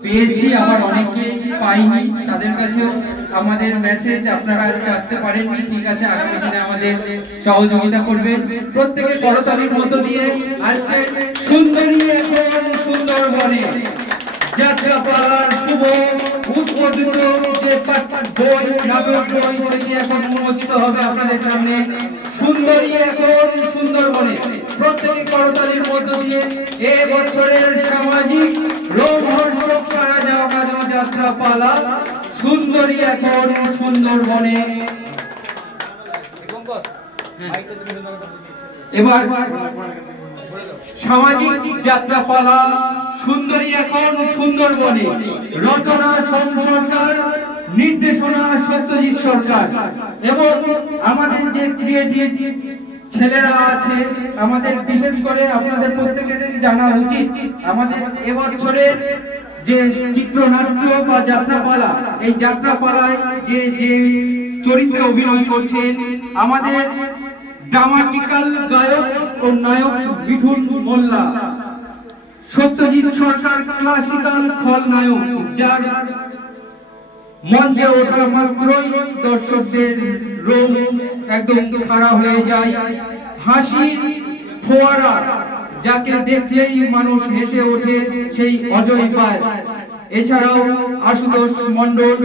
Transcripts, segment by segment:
পেয়েছি, আবার অনেকে পাইনি, তাদের কাছেও আমাদের মেসেজ, আপনারা আজকে আসতে পারেননি, ঠিক আছে, আগামী দিনে আমাদের সহযোগিতা করবেন। প্রত্যেকে করতালির মধ্য দিয়ে আজকে সুন্দরী এখন সুন্দরবনে যাত্রাপালার শুভ উদ্বোধন যে বই, নাটক বই, সেটি এখন উন্মোচিত হবে আপনাদের সামনে। সুন্দরী এখন সুন্দরবনে প্রত্যেকে করতালির মধ্য দিয়ে এ বছরের সামাজিক রোমহর্ষক সারা জাগানো যাত্রাপালা সুন্দরী এখন সুন্দরবনে। এবার সামাজিক যাত্রাপালা সুন্দরী এখন সুন্দরবনে, রচনা সোম সরকার, নির্দেশনা সত্যজিৎ সরকার। এবং আমাদের যে ক্রিয়েটিভ ছেলেরা আছে, আমাদের বিশেষ করে আপনাদের প্রত্যেকেরই জানা উচিত, আমাদের এবছরের যে চিত্রনাট্য বা যাত্রাপালা, এই যাত্রাপালায় যে যে চরিত্রে অভিনয় করছেন আমাদের ড্রামাটিক্যাল গায়ক ও নায়ক মিঠুন মোল্লা, সত্যজিৎ সরকার ক্লাসিক্যাল খলনায়ক, যার মঞ্চে ওঠা মাত্রই দর্শকদের রোম একদম খাড়া হয়ে যায়, হাসির ফোয়ারা, যাকে দেখলেই মানুষ হেসে ওঠে, সেই অজয় পায়। এছাড়াও আশুতোষ মণ্ডল,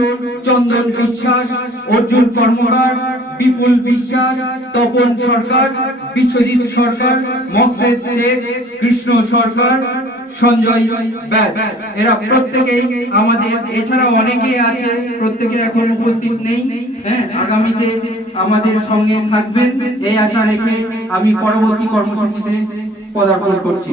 চন্দন বিশ্বাস, অর্জুন কর্মকার, বিপুল বিশ্বাস, তপন সরকার, বিশ্বজিৎ সরকার, মকসেদ শেখ, কৃষ্ণ সরকার, সঞ্জয় ব্যাস, এরা প্রত্যেকেই আমাদের, এছাড়াও অনেকেই আছে, প্রত্যেকে এখন উপস্থিত নেই, হ্যাঁ, আগামীতে আমাদের সঙ্গে থাকবেন এই আশা রেখে আমি পরবর্তী কর্মসূচিতে পদার্পণ করছি।